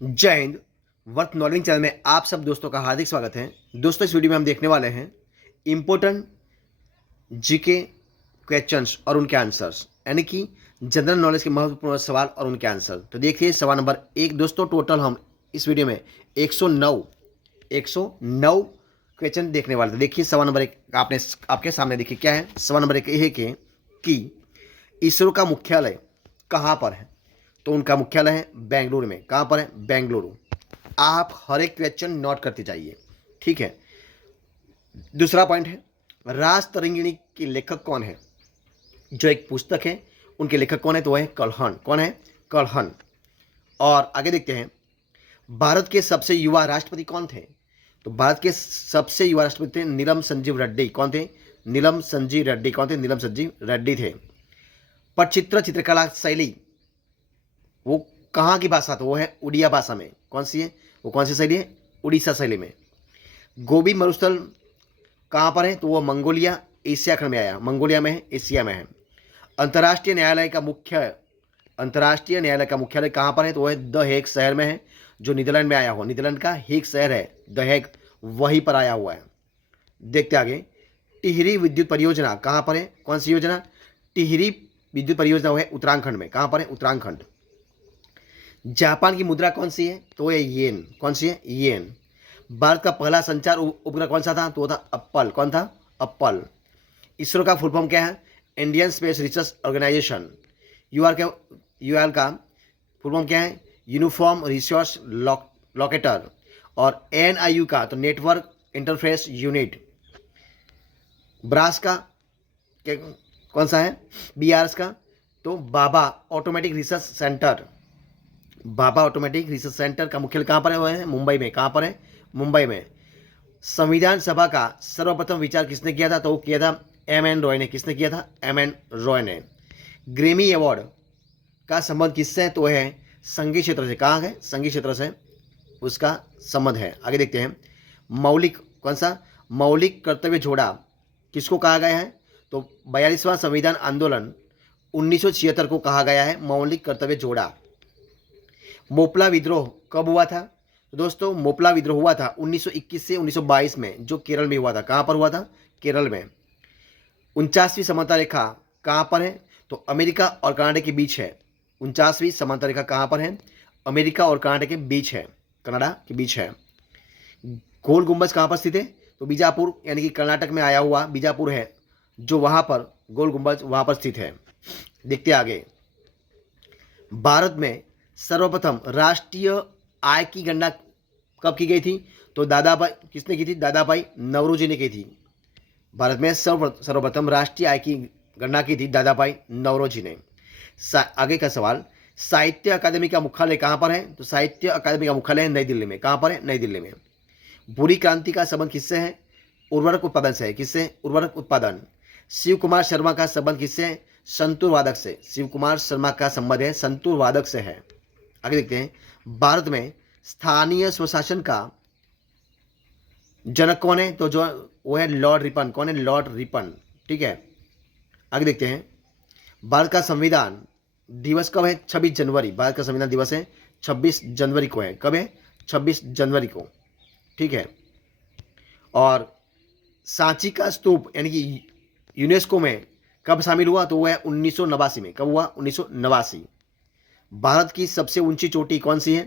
जय Hind. Worth नॉलेजिंग channel में आप सब दोस्तों का हार्दिक स्वागत है। दोस्तों, इस वीडियो में हम देखने वाले हैं इंपॉर्टेंट जीके क्वेश्चंस और उनके आंसर्स, यानी कि जनरल नॉलेज के महत्वपूर्ण सवाल और उनके आंसर। तो देखिए सवाल नंबर 1। दोस्तों, टोटल हम इस वीडियो में 109 क्वेश्चन देखने वाले थे। देखिए सवाल नंबर 1 आपके सामने देखिए क्या है। सवाल नंबर 1 ये है कि इसरो का मुख्यालय कहाँ पर है? तो उनका मुख्यालय है बेंगलुरु में। कहाँ पर है? बेंगलुरु। आप हर एक क्वेश्चन नोट करते जाइए, ठीक है। दूसरा पॉइंट है, राज तरंगिणी के लेखक कौन है? जो एक पुस्तक है, उनके लेखक कौन है? तो वह है कल्हण। कौन है? कल्हण। और आगे देखते हैं, भारत के सबसे युवा राष्ट्रपति कौन थे? तो भारत के सबसे युवा राष्ट्रपति थे नीलम संजीव रेड्डी। कौन थे? नीलम संजीव रेड्डी। कौन थे? नीलम संजीव रेड्डी थे। पटचित्र चित्रकला शैली वो कहाँ की भाषा? तो वो है उड़िया भाषा में। कौन सी है? वो कौन सी शैली है? उड़ीसा शैली में। गोबी मरुस्थल कहाँ पर है? तो वो मंगोलिया एशिया खंड में आया। मंगोलिया में है, एशिया में है। अंतर्राष्ट्रीय न्यायालय का मुख्यालय कहाँ पर है? तो वो है द हेग शहर में है, जो नीदरलैंड में आया हुआ। नीदरलैंड का हेग शहर है, द हेग, वहीं पर आया हुआ है। देखते आगे, टिहरी विद्युत परियोजना कहाँ पर है? कौन सी योजना? टिहरी विद्युत परियोजना वो है उत्तराखंड में। कहाँ पर है? उत्तराखंड। जापान की मुद्रा कौन सी है? तो ये येन। कौन सी है? येन। भारत का पहला संचार उपग्रह कौन सा था? तो वो था अप्पल। कौन था? अप्पल। इसरो का फुल फॉर्म क्या है? Indian Space Research Organisation. UR का फुल फॉर्म क्या है? Uniform research locator. और एनआईयू का तो नेटवर्क इंटरफेस यूनिट। ब्रास का कौन सा है? बीआरएस का तो बाबा ऑटोमेटिक रिसर्च सेंटर। बाबा ऑटोमेटिक रिसर्च सेंटर का मुख्यालय कहाँ पर है? वो है मुंबई में। कहाँ पर है? मुंबई में। संविधान सभा का सर्वप्रथम विचार किसने किया था? तो वो किया था एम.एन. रॉय ने। किसने किया था? एम.एन. रॉय ने। ग्रेमी अवार्ड का संबंध किससे है? तो है संगीत क्षेत्र से। कहाँ है? संगीत क्षेत्र से उसका संबंध है। आगे देखते हैं, मौलिक कौन सा? मौलिक कर्तव्य जोड़ा किसको कहा गया है? तो 42वां संविधान आंदोलन 1976 को कहा गया है मौलिक कर्तव्य जोड़ा। मोपला विद्रोह कब हुआ था? तो दोस्तों, मोपला विद्रोह हुआ था 1921 से 1922 में, जो केरल में हुआ था। कहाँ पर हुआ था? केरल में। 49वीं समांतर रेखा कहाँ पर है? तो अमेरिका और कनाडा के बीच है। 49वीं समांतर रेखा कहाँ पर है? अमेरिका और कनाडा के बीच है। कनाडा के बीच है। गोल गुंबज कहाँ पर स्थित है? तो बीजापुर, यानी कि कर्नाटक में आया हुआ बीजापुर है, जो वहाँ पर गोल गुंबज वहाँ पर स्थित है। देखते आगे, भारत में सर्वप्रथम राष्ट्रीय आय की गणना कब की गई थी? तो दादाभाई, किसने की थी? दादाभाई नौरोजी ने की थी। भारत में सर्वप्रथम राष्ट्रीय आय की गणना की थी दादाभाई नौरोजी ने। आगे का सवाल, साहित्य अकादमी का मुख्यालय कहाँ पर है? तो साहित्य अकादमी का मुख्यालय है नई दिल्ली में। कहाँ पर है? नई दिल्ली में। बुरी क्रांति का संबंध किससे है? उर्वरक उत्पादन से है। किससे? उर्वरक उत्पादन। शिव कुमार शर्मा का संबंध किससे है? संतूर वादक से। शिव कुमार शर्मा का संबंध है संतूर वादक से है। आगे देखते हैं, भारत में स्थानीय स्वशासन का जनक कौन है? तो जो वो है लॉर्ड रिपन। कौन है? Lord Ripon. ठीक है। आगे देखते हैं, भारत का संविधान दिवस कब है? 26 जनवरी। भारत का संविधान दिवस है 26 जनवरी को है। कब है? 26 जनवरी को। ठीक है। और सांची का स्तूप, यानी कि यूनेस्को में कब शामिल हुआ? तो वह है 1989 में। कब हुआ? 1989। भारत की सबसे ऊंची चोटी कौन सी है?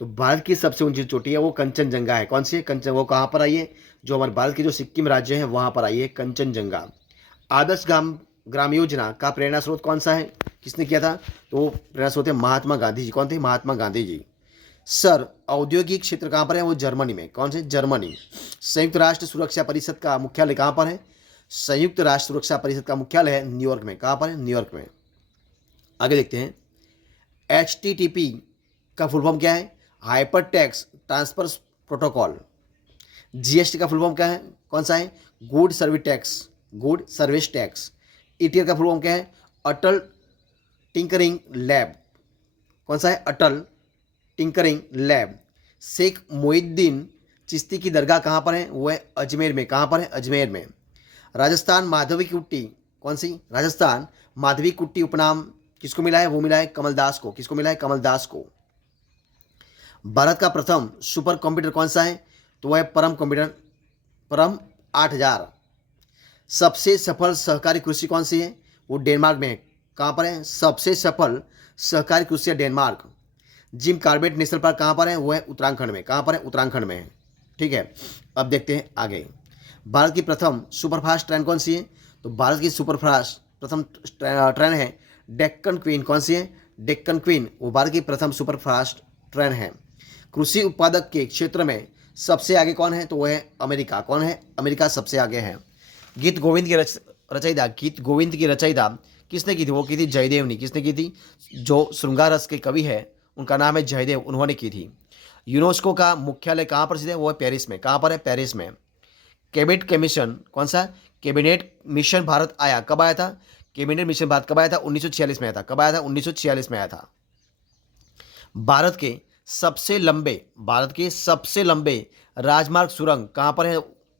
तो भारत की सबसे ऊंची चोटी है वो कंचनजंगा है। कौन सी है? कंचन। वो कहाँ पर आई है? जो हमारे भारत के जो सिक्किम राज्य है वहाँ पर आई है कंचनजंगा। आदर्श ग्राम योजना का प्रेरणा स्रोत कौन सा है? किसने किया था? तो वो प्रेरणा स्रोत है महात्मा गांधी जी। कौन थे? महात्मा गांधी जी। सर औद्योगिक क्षेत्र कहाँ पर है? वो जर्मनी में। कौन से? जर्मनी। संयुक्त राष्ट्र सुरक्षा परिषद का मुख्यालय कहाँ पर है? संयुक्त राष्ट्र सुरक्षा परिषद का मुख्यालय है न्यूयॉर्क में। कहाँ पर है? न्यूयॉर्क में। आगे देखते हैं, HTTP का फुल फॉर्म क्या है? Hyper text transfer protocol. GST का फुल फॉर्म क्या है? कौन सा है? Good service tax. Good service tax. ETR का फुल फॉर्म क्या है? अटल टिंकरिंग लैब। कौन सा है? अटल टिंकरिंग लैब। शेख मोइनुद्दीन चिश्ती की दरगाह कहाँ पर है? वो है अजमेर में। कहाँ पर है? अजमेर में। राजस्थान माधवी कुट्टी, कौन सी? राजस्थान माधवी कुट्टी उपनाम किसको मिला है? वो मिला है कमलदास को। किसको मिला है? कमलदास को। भारत का प्रथम सुपर कंप्यूटर कौन सा है? तो वह है परम 8000। सबसे सफल सहकारी कृषि कौन सी है? वो डेनमार्क में है। कहाँ पर है? सबसे सफल सहकारी कृषि है Denmark. Jim Corbett national park कहाँ पर है? वो है उत्तराखंड में। कहाँ पर है? उत्तराखंड में है। ठीक है, अब देखते हैं आगे। भारत की प्रथम सुपरफास्ट ट्रेन कौन सी है? तो भारत की सुपरफास्ट प्रथम ट्रेन है डेक्कन क्वीन। कौन सी है? डेक्कन क्वीन, वो भारत की प्रथम सुपरफास्ट ट्रेन है। कृषि उत्पादक के क्षेत्र में सबसे आगे कौन है? तो वह है अमेरिका। कौन है? अमेरिका सबसे आगे है। गीत गोविंद की रचयिता किसने की थी? वो की थी जयदेव ने। किसने की थी? जो श्रृंगार रस के कवि है उनका नाम है जयदेव, उन्होंने की थी। यूनेस्को का मुख्यालय कहाँ पर स्थित है? वो है पेरिस में। कहाँ पर है? पेरिस में। कैबिनेट कमीशन कौन सा? कैबिनेट मिशन भारत आया, कब आया था? कैबिनेट मिशन भारत कब आया था? 1946 में आया था। कब आया था? 1946 में आया था। भारत के भारत के सबसे लंबे राजमार्ग सुरंग कहाँ पर है?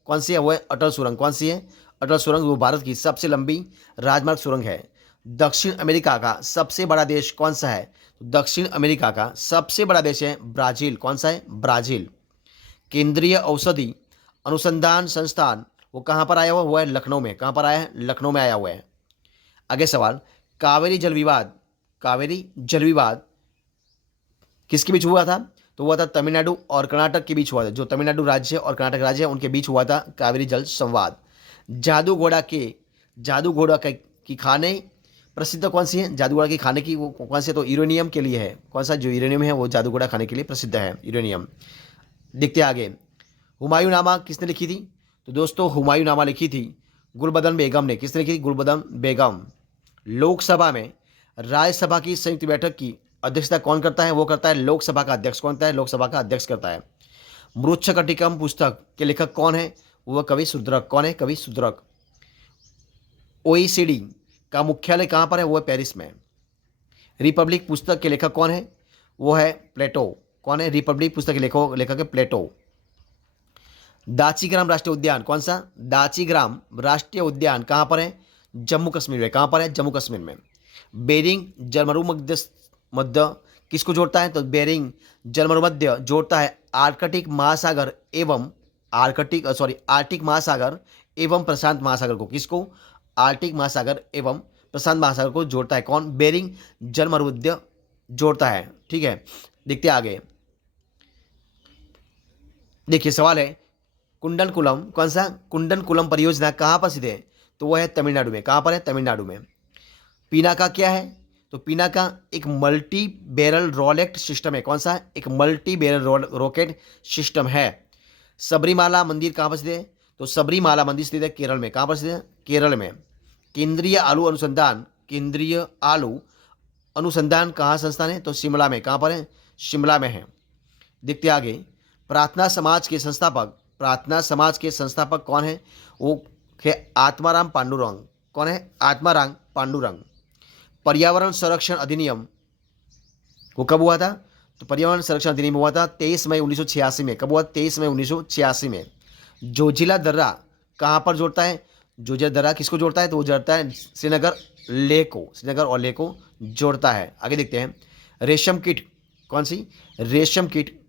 कौन सी है? वो है अटल सुरंग। कौन सी है? अटल सुरंग, वो भारत की सबसे लंबी राजमार्ग सुरंग है। दक्षिण अमेरिका का सबसे बड़ा देश कौन सा है? दक्षिण अमेरिका का सबसे बड़ा देश है ब्राजील। कौन सा है? ब्राजील। केंद्रीय औषधि अनुसंधान संस्थान वो कहाँ पर आया हुआ? वो है लखनऊ में। कहाँ पर आया है? लखनऊ में आया हुआ है। आगे सवाल, कावेरी जल विवाद किसके बीच हुआ था? तो हुआ था तमिलनाडु और कर्नाटक के बीच हुआ था। जो तमिलनाडु राज्य और कर्नाटक राज्य है उनके बीच हुआ था कावेरी जल संवाद। जादू घोड़ा की खाने प्रसिद्ध कौन सी है? जादू घोड़ा की खाने की वो कौन सी है? तो यूरेनियम के लिए है। कौन सा? जो यूरेनियम है वो जादू घोड़ा खाने के लिए प्रसिद्ध है, यूरेनियम। देखते आगे। हुमायूंनामा किसने लिखी थी? तो दोस्तों हुमायूंनामा लिखी थी गुलबदन बेगम ने। किसने लिखी थी? गुलबदन बेगम। लोकसभा में राज्यसभा की संयुक्त बैठक की अध्यक्षता कौन करता है? वो करता है लोकसभा का अध्यक्ष। कौन करता है? लोकसभा का अध्यक्ष करता है। मृच्छकटिकम पुस्तक के लेखक कौन है? वह कवि शुद्रक। कौन है? कवि शुद्रक। ओईसीडी का मुख्यालय कहाँ पर है? वो है पेरिस में। रिपब्लिक पुस्तक के लेखक कौन है? वो है प्लेटो। कौन है? रिपब्लिक पुस्तक के लेखक है प्लेटो। दाचीग्राम राष्ट्रीय उद्यान कौन सा? दाचीग्राम राष्ट्रीय उद्यान कहाँ पर है? जम्मू कश्मीर में। कहाँ पर है? जम्मू कश्मीर में। बेरिंग जलमरुमध्य मध्य किसको जोड़ता है? तो बेरिंग जलमरुमध्य जोड़ता है आर्कटिक महासागर एवं आर्कटिक महासागर एवं प्रशांत महासागर को। किसको? आर्कटिक महासागर एवं प्रशांत महासागर को जोड़ता है कौन? बेरिंग जलमरुमध्य जोड़ता है। ठीक है, देखते आगे। देखिए सवाल है कुंडनकुलम, कौन सा? कुंडनकुलम परियोजना कहाँ पर स्थित है? तो वह है तमिलनाडु में। कहाँ पर है? तमिलनाडु में। पिनाका क्या है? तो पिनाका एक मल्टी बैरल रॉकेट सिस्टम है। कौन सा? एक मल्टी बैरल रॉकेट सिस्टम है। सबरीमाला मंदिर कहाँ पर स्थित है? तो सबरीमाला मंदिर स्थित है केरल में। कहाँ पर स्थित है? केरल में। केंद्रीय आलू अनुसंधान कहाँ संस्थान है? तो शिमला में। कहाँ पर है? शिमला में है। देखते आगे। प्रार्थना समाज के संस्थापक कौन है? वो है आत्माराम पांडुरंग। कौन है? आत्माराम पांडुरंग। पर्यावरण संरक्षण अधिनियम वो कब हुआ था? तो पर्यावरण संरक्षण अधिनियम हुआ था 23 मई 1986 में। कब हुआ? 23 मई 1986 में। जोजिला दर्रा कहाँ पर जोड़ता है? जोजिला दर्रा किसको जोड़ता है? तो वो जोड़ता है श्रीनगर और लेह को जोड़ता है। आगे देखते हैं। रेशम कीट कौन सी? रेशम कीट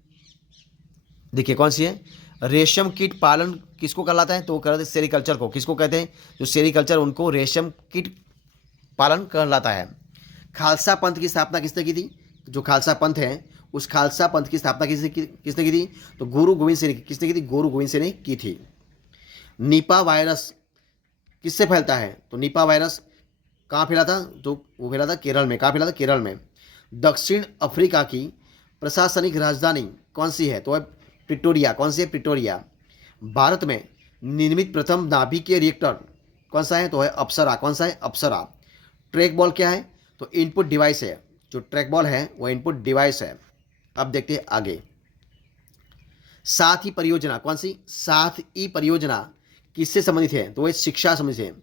देखिए कौन सी है? रेशम कीट पालन किसको कहलाता है? तो वो कहलाता है सेरीकल्चर को। किसको कहते हैं? जो सेरीकल्चर उनको रेशम कीट पालन कहलाता है। खालसा पंथ की स्थापना किसने की थी? जो खालसा पंथ है उस खालसा पंथ की स्थापना किसने की थी? तो गुरु गोविंद सिंह ने। किसने की थी? गुरु गोविंद सिंह ने की थी। निपा वायरस किससे फैलता है? तो निपा वायरस कहाँ फैला था? तो वो फैला था केरल में। कहाँ फैला था? केरल में। दक्षिण अफ्रीका की प्रशासनिक राजधानी कौन सी है? तो है प्रिटोरिया। कौन सी है? प्रिटोरिया। भारत में निर्मित प्रथम नाभिकीय रिएक्टर कौन सा है? तो है अप्सरा। कौन सा है? अप्सरा। ट्रैक बॉल क्या है? तो इनपुट डिवाइस है। जो ट्रैक बॉल है वो इनपुट डिवाइस है। अब देखते हैं आगे। साथ ही परियोजना कौन सी? साथ ही परियोजना किससे संबंधित है? तो वह शिक्षा से संबंधित है।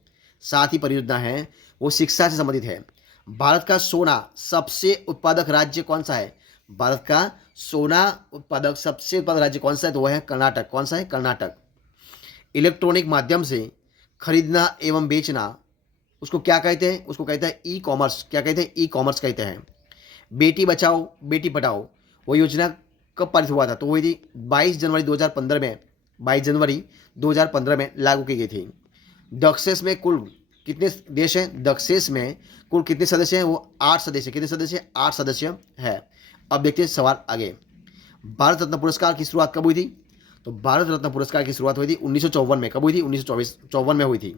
साथ ही परियोजना है वो शिक्षा से संबंधित है। भारत का सोना सबसे उत्पादक राज्य कौन सा है? भारत का सोना उत्पादक सबसे उत्पादक राज्य कौन सा है? तो वह है कर्नाटक। कौन सा है? कर्नाटक। इलेक्ट्रॉनिक माध्यम से खरीदना एवं बेचना उसको क्या कहते हैं? उसको कहते हैं ई कॉमर्स। क्या कहते हैं? ई कॉमर्स कहते हैं। बेटी बचाओ बेटी पढ़ाओ वो योजना कब पारित हुआ था? तो हुई थी 22 जनवरी 2015 में, 22 जनवरी 2015 में लागू की गई थी। दक्षेस में कुल कितने देश हैं? दक्षेस में कुल कितने सदस्य हैं? वो 8 सदस्य। कितने सदस्य? 8 सदस्य है। अब देखते हैं सवाल आगे। भारत रत्न पुरस्कार की शुरुआत कब हुई थी? तो भारत रत्न पुरस्कार की शुरुआत हुई थी 1954 में। कब हुई थी? 1954 में हुई थी।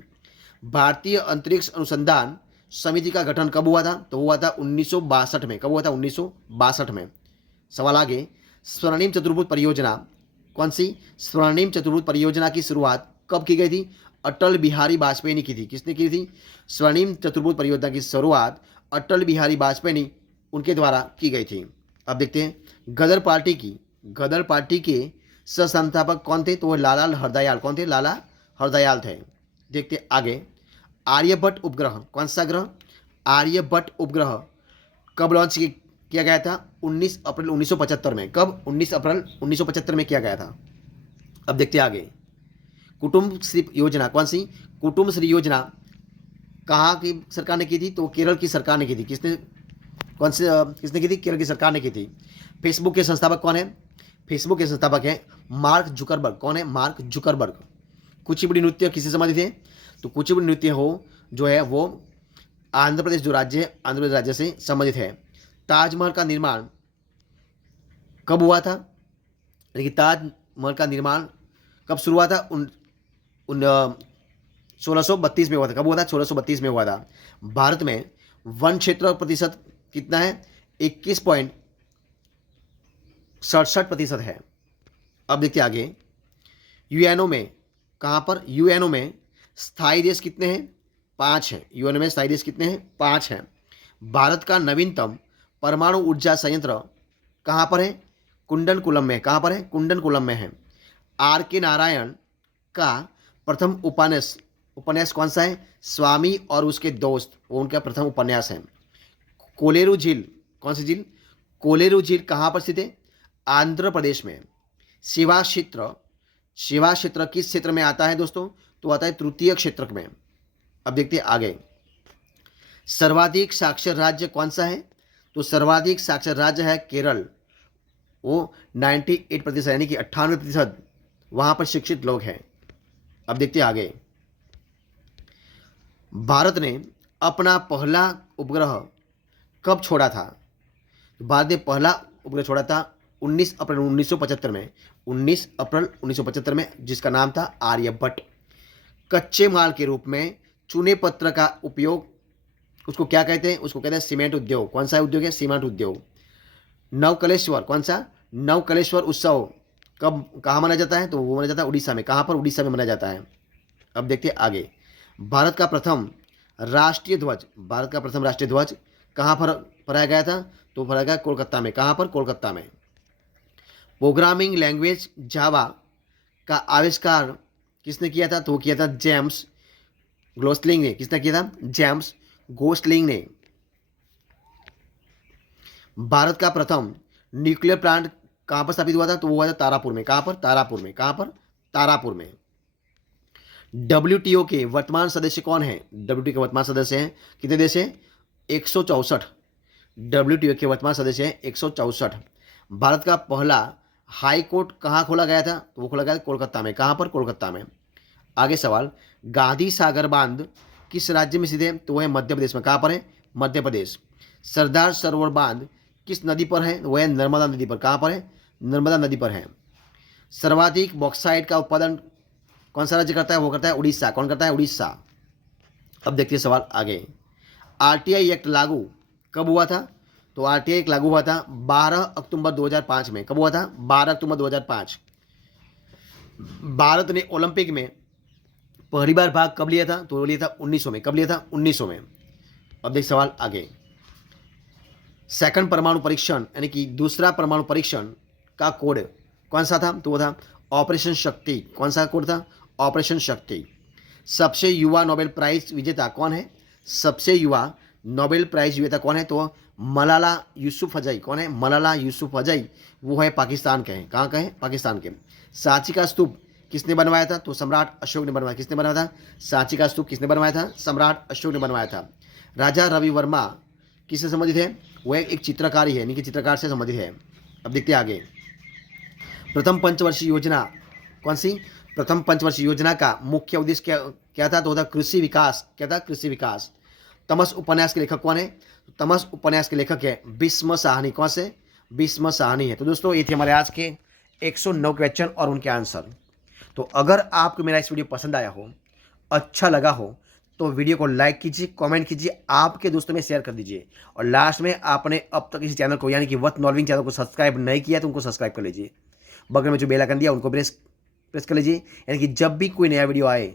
भारतीय अंतरिक्ष अनुसंधान समिति का गठन कब हुआ था? तो हुआ था 1962 में। कब हुआ था? 1962 में। सवाल आगे। स्वर्णिम चतुर्भुज परियोजना कौन सी? स्वर्णिम चतुर्भुज परियोजना की शुरुआत कब की गई थी? अटल बिहारी वाजपेयी ने की थी। किसने की थी? स्वर्णिम चतुर्भुज परियोजना की शुरुआत अटल बिहारी वाजपेयी ने उनके द्वारा की गई थी। अब देखते हैं गदर पार्टी के सह संस्थापक कौन थे? तो वो लाला हरदयाल। कौन थे? लाला हरदयाल थे। देखते आगे। आर्यभट्ट उपग्रह कौन सा ग्रह? आर्यभट्ट उपग्रह कब लॉन्च किया गया था? 19 अप्रैल 1975 में। कब? 19 अप्रैल 1975 में किया गया था। अब देखते आगे। कुटुंब श्री योजना कौन सी? कुटुंब श्री योजना कहाँ की सरकार ने की थी? तो केरल की सरकार ने की थी। किसने की थी? केरल की सरकार ने की थी। फेसबुक के संस्थापक कौन है? फेसबुक के संस्थापक है मार्क जुकरबर्ग। कौन है? Mark Zuckerberg. कुचिपुड़ी नृत्य किससे संबंधित है? तो कुचिपुड़ी नृत्य जो है वो आंध्र प्रदेश जो राज्य है, आंध्र प्रदेश राज्य से संबंधित है। ताजमहल का निर्माण कब हुआ था? यानी कि ताजमहल का निर्माण कब शुरू हुआ था? 1632 में हुआ था। कब हुआ था? 1632 में हुआ था। भारत में वन क्षेत्र प्रतिशत कितना है? 21.67% है। अब देखते आगे। यूएनओ में कहाँ पर? यूएनओ में स्थायी देश कितने हैं? 5 हैं। यूएनओ में स्थायी देश कितने हैं? 5 हैं। भारत का नवीनतम परमाणु ऊर्जा संयंत्र कहाँ पर है? कुंडनकुलम में। कहाँ पर है? कुंडनकुलम में है। आर के नारायण का प्रथम उपन्यास कौन सा है? स्वामी और उसके दोस्त, वो उनका प्रथम उपन्यास है। कोलेरू झील कौन सी झील? कोलेरू झील कहाँ पर स्थित है? आंध्र प्रदेश में। शिवा क्षेत्र किस क्षेत्र में आता है दोस्तों? तो आता है तृतीय क्षेत्र में। अब देखते हैं आगे। सर्वाधिक साक्षर राज्य कौन सा है? तो सर्वाधिक साक्षर राज्य है केरल। वो 98% यानी कि 98% वहां पर शिक्षित लोग हैं। अब देखते हैं आगे। भारत ने अपना पहला उपग्रह कब छोड़ा था? भारत ने पहला उपग्रह छोड़ा था 19 अप्रैल 1975 में। 19 अप्रैल 1975 में, जिसका नाम था आर्यभट्ट। कच्चे माल के रूप में चूने पत्र का उपयोग, उसको क्या कहते हैं? उसको कहते हैं सीमेंट उद्योग। कौन सा उद्योग है? सीमेंट उद्योग। नवकलेश्वर कौन सा? नवकलेश्वर उत्सव कब कहाँ मनाया जाता है? तो वो मनाया जाता है उड़ीसा में। कहाँ पर? उड़ीसा में मनाया जाता है। अब देखते हैं आगे। भारत का प्रथम राष्ट्रीय ध्वज कहाँ पर फहराया गया था? तो फहराया गया कोलकाता में। कहाँ पर? कोलकाता में। प्रोग्रामिंग लैंग्वेज जावा का आविष्कार किसने किया था? तो किया था जेम्स गोस्लिंग ने। किसने किया था? जेम्स गोस्लिंग ने। भारत का प्रथम न्यूक्लियर प्लांट कहाँ पर स्थापित हुआ था? तो वो हुआ था तारापुर में। कहाँ पर? तारापुर में। कहाँ पर? तारापुर में। WTO के वर्तमान सदस्य कौन है? WTO के वर्तमान सदस्य हैं कितने देश हैं? 164। WTO के वर्तमान सदस्य हैं 164। भारत का पहला हाई कोर्ट कहाँ खोला गया था? तो वो खोला गया था कोलकाता में। कहाँ पर? कोलकाता में। आगे सवाल। गांधी सागर बांध किस राज्य में स्थित है? तो वह है मध्य प्रदेश में। कहाँ पर है? मध्य प्रदेश। सरदार सरोवर बांध किस नदी पर है? वह है नर्मदा नदी पर। कहाँ पर है? नर्मदा नदी पर है। सर्वाधिक बॉक्साइट का उत्पादन कौन सा राज्य करता है? वो करता है उड़ीसा। कौन करता है? उड़ीसा। अब देखिए सवाल आगे। आरटीआई एक्ट लागू कब हुआ था? तो आरटीआई एक्ट लागू हुआ था 12 अक्टूबर 2005 में। कब हुआ था? 12 अक्टूबर 2005। भारत ने ओलंपिक में पहली बार भाग कब लिया था? तो लिया था 1900 में। कब लिया था? 1900 में। अब देख सवाल आगे। सेकंड परमाणु परीक्षण यानी कि दूसरा परमाणु परीक्षण का कोड कौन सा था? तो वो था ऑपरेशन शक्ति। कौन सा कोड था? ऑपरेशन शक्ति। सबसे युवा नोबेल प्राइज विजेता कौन है? सबसे युवा नोबेल प्राइज विजेता कौन है? तो मलाला यूसुफजई। कौन है? मलाला यूसुफजई। वो है पाकिस्तान के हैं। कहाँ के हैं? पाकिस्तान के। सांची का स्तूप किसने बनवाया था? तो सम्राट अशोक ने बनवाया। किसने बनवाया था? सांची का स्तूप किसने बनवाया था? सम्राट अशोक ने बनवाया था। राजा रवि वर्मा किससे संबंधित है? वह एक चित्रकारी है, यानी कि चित्रकार से संबंधित है। अब देखते हैं आगे। प्रथम पंचवर्षीय योजना कौन सी? प्रथम पंचवर्षीय योजना का मुख्य उद्देश्य क्या था? तो था कृषि विकास। क्या था? कृषि विकास। तमस उपन्यास के लेखक कौन है? तमस उपन्यास के लेखक है भीष्म साहनी। कौन से? भीष्म साहनी है। तो दोस्तों ये थे हमारे आज के 109 क्वेश्चन और उनके आंसर। तो अगर आपको मेरा इस वीडियो पसंद आया हो, अच्छा लगा हो, तो वीडियो को लाइक कीजिए, कमेंट कीजिए, आपके दोस्तों में शेयर कर दीजिए। और लास्ट में आपने अब तक इस चैनल को यानी कि वर्थ नॉलेजिंग चैनल को सब्सक्राइब नहीं किया तो उनको सब्सक्राइब कर लीजिए। बगल में जो बेल आइकन दिया उनको प्रेस कर लीजिए, यानी कि जब भी कोई नया वीडियो आए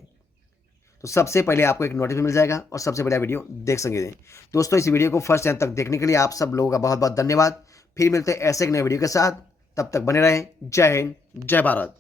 तो सबसे पहले आपको एक नोटिफिकेशन मिल जाएगा और सबसे बड़ा वीडियो देख सकेंगे। दोस्तों इस वीडियो को फर्स्ट एंड तक देखने के लिए आप सब लोगों का बहुत बहुत धन्यवाद। फिर मिलते हैं ऐसे एक नए वीडियो के साथ, तब तक बने रहें। जय हिंद, जय भारत।